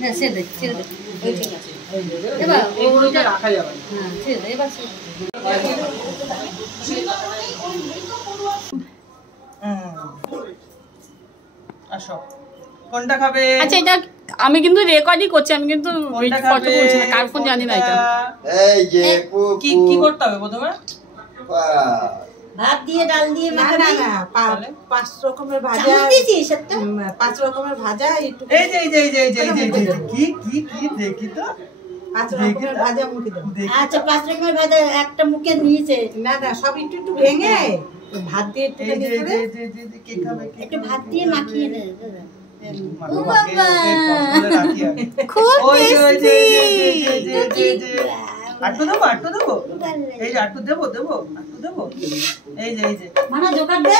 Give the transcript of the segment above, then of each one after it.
হ্যাঁ ছেড়ে দে ওই ঠিক আছে এবার ওইটা রাখা যাবে হ্যাঁ ছেড়ে দে এবার আসো কোনটা খাবে? আচ্ছা এটা আমি কিন্তু রেকর্ডই করছি, আমি কিন্তু ফটো করছি না, কার ফোন জানি না এটা। এই যে কি করতে হবে প্রথমে? ভাত দিয়ে ডাল দিয়ে না না 5 রকমের ভাজা দিয়েছিস একটা 5 রকমের ভাজা একটু এই যে কি দেখি তো 5 রকমের ভাজা মুখে দাও। আচ্ছা 5 রকমের ভাজা একটা মুখে নিয়েছে। না না সব একটু ভেঙে ভাত দিয়ে একটু করে কে খাবে? একটু ভাত দিয়ে মাখিয়ে দে। ও বাবা খুব টেস্টি। আটু দেবো এই যে আটু দেবো এই যে মানা জোকার দে।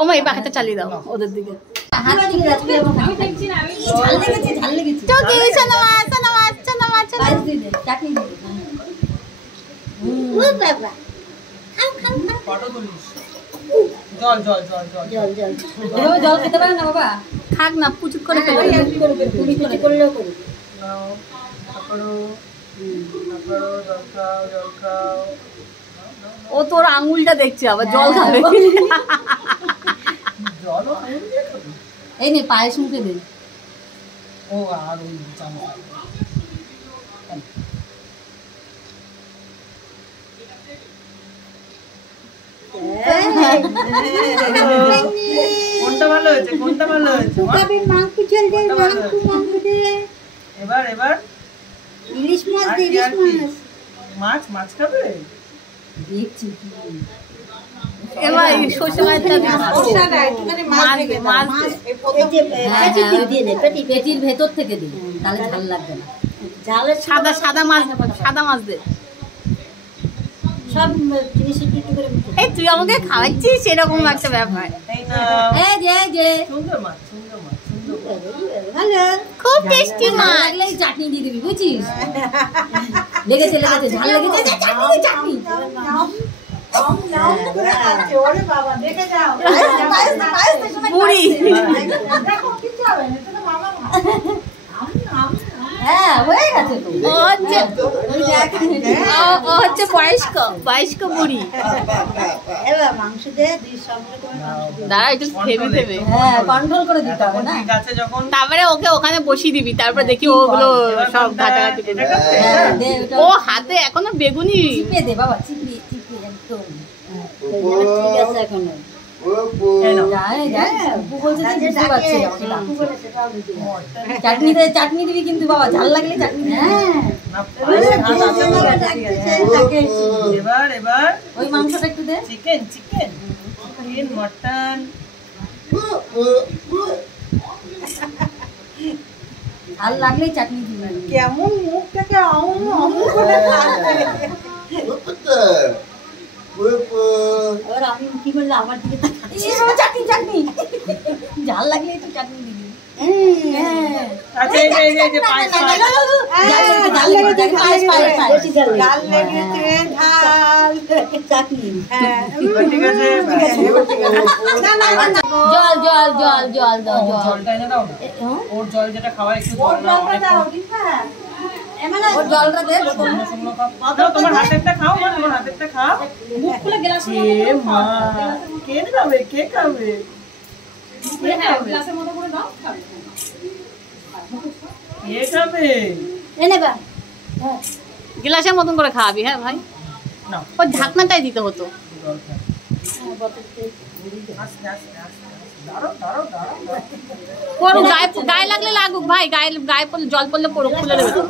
ওমা এই পাখাটা চালিয়ে দাও ওদের দিকে। জল খেতে পারে না বাবা, খাক না পুচুক করে ফেলে করলেও করি। ও তোর আঙুলটা দেখছে আবার জল খাবে। এই নে পায়েস মুখে দে। ও আর ওই চামচ কোনটা ভালো হয়েছে? এবার ইলিশ মাছ দে, ইলিশ মাছ। মাছ খাবে? দেখছি এবার সরষে মাছটা পেটির ভেতর থেকে দিই, তাহলে ঝাল লাগবে না। ঝালের সাদা মাছ দে। সব জিনিস একটু করে এই তুই আমাকে খাওয়াচ্ছিস সেরকম একটা ব্যাপার। সুন্দর মাছ ভালো, খুব টেস্টি মাছ। চাটনি দিয়ে দিবি বুঝছিস? লেগেছে ঝাল লেগেছে, চাটনি মুড়ি। হ্যাঁ হয়ে গেছে তো। ও হচ্ছে বয়স্ক বুড়ি। এবার মাংস দে, দাঁড়া একটু খেতে দেবে। হ্যাঁ কন্ট্রোল করে দিতে হবে না। তারপরে ওকে ওখানে বসিয়ে দিবি, তারপরে দেখি ওগুলো সব ঘাটাঘাটি করবে। ও হাতে এখনো বেগুনি চিপে দে বাবা, চিপে একদম ঠিক আছে। এখন চাটনি দিবি কিন্তু বাবা, ঝাল লাগলে চাটনি। এবার ওই মাংসটা একটু দে। চিকেন মটন ঝাল লাগলেই চাটনি দিবি। কেমন মুখটাকে এবার আমি কি বললাম আমার দিকে চাটনি ঝাল লাগলে একটু চাটনি দিবি। ওর জল যেটা খাওয়া একটু জলটা দে। তোমার হাতেরটা খাও, তোমার হাতেরটা খাও। মুখ খুলে গ্লাস কে খাবে? গ্লাসের মতো করে দাও, কে খাবে? এনে বা গ্লাসের মতন করে খাওয়াবি। হ্যাঁ ভাই, ওই ঢাকনাটাই দিতে হতো। গায়ে লাগলে লাগুক ভাই, গায়ে পড়লে জল পড়লে খুলে দেবে তো।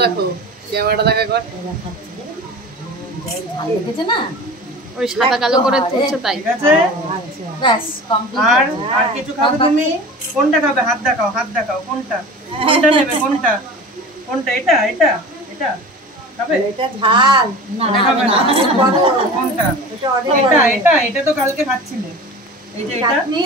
দেখো ক্যামেরাটা দেখা কর। ঝাল লেগেছে না, ওই সাদা কালো করে তুলছে তাই। ঠিক আছে আচ্ছা ব্যাস কমপ্লিট। আর আর কিছু খাবে তুমি? কোনটা খাবে? হাত দেখাও, হাত দেখাও। কোনটা কোনটা নেবে? কোনটা কোনটা? এটা এটা এটা খাবে? এটা ঝাল না এটা না খাবে না। বড় কোনটা? এটা অনেক এটা বড়। এটা এটা তো কালকে খাচ্ছিলে। এই যে এটা চাটনি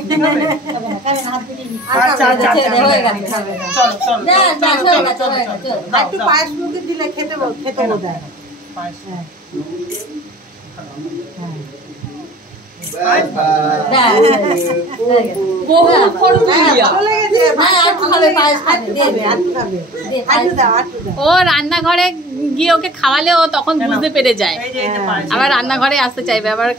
এটা খাবে? খাবে না, খাবে না, হাত পিটিয়ে নি। আচ্ছা আচ্ছা হয়ে আচ্ছা, গেছে, হয়ে গেছে, খাবে না। চলো চলো না, না, চলো, হয়ে চলো, গেছে, চলো, হয়ে চলো, গেছে। চলো। আর দাও, একটু দাও। পায়েস মুখে দিলে খেতে বোধ হয়। পায়েস। হ্যাঁ ব্যাস, হয়ে গেছে। বহুত বড় পুলিয়া। ভালো লেগেছে হ্যাঁ, আর একটু খাবে, পায়েস খাবে, দে, দে। আর একটু খাবে দে, আর একটু দাও আর একটু দাও ও রান্নাঘরে গিয়ে ওকে খাওয়ালে ও তখন বুঝতে পেরে যায়, এই যে পায়েস। আবার রান্নাঘরে আসতে চাইবে, আবার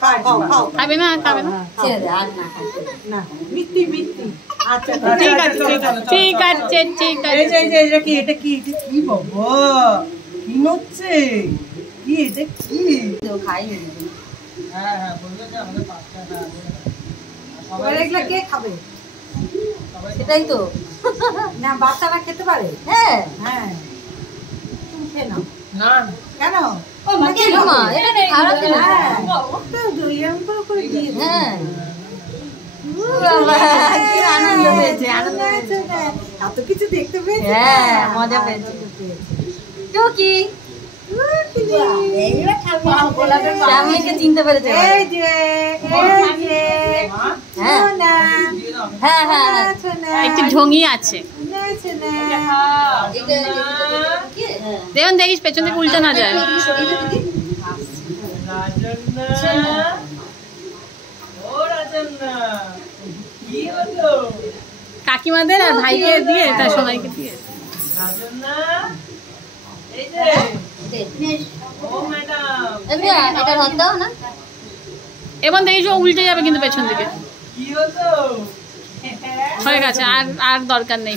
খাও খাও খাও খাবে না খাবে না। হ্যাঁ, খাও। ছেড়ে দে, আর না খাবে। না মিষ্টি মিষ্টি আচ্ছা আচ্ছা, ঠিক আচ্ছা, আছে চলো, ঠিক চলো, আছে চলো, ঠিক চলো, আছে চলো। ঠিক এই আছে। যে এটা কি? এটা কি? এটা কি বাবা? কি হচ্ছে? কি এটা কি? তো খাইনি। হ্যাঁ হ্যাঁ, বলবে যে আমাদের পাঁচটা না আছে। এবার এগুলো কে খাবে? সেটাই তো। না বাচ্চারা খেতে পারে? হ্যাঁ। হ্যাঁ তুমি খেয়ে নাও। না কেন? ও মা, কেন মা? এটা খারাপ না। হ্যাঁ তো এরকম করে দিয়ে দাও। হ্যাঁ। বাবা, কি আনন্দ পেয়েছে, আনন্দ পেয়েছে। এত কিছু দেখতে পেয়েছি। হ্যাঁ, মজা পেয়েছি। টুকি। শ্যামলীকে চিনতে পেরেছে এবারে। এই যে হ্যাঁ। সোনা, হ্যাঁ, হ্যাঁ, হ্যাঁ। সোনা, একটু ঢঙি আছে, সোনা। দেখুন দেখিস পেছন থেকে উল্টে না যায়। রাজন্না, ও রাজন্না, কি হলো? কাকিমাদের আর ভাইকে দিয়ে তার সোনাইকে দিয়ে। রাজন্না, এই যে, ও ম্যাডাম, এটা ভাত দাও না। এবং দেখিস ও উল্টে যাবে কিন্তু পেছন দিকে। কি হলো? হয়ে গেছে, আর আর দরকার নেই।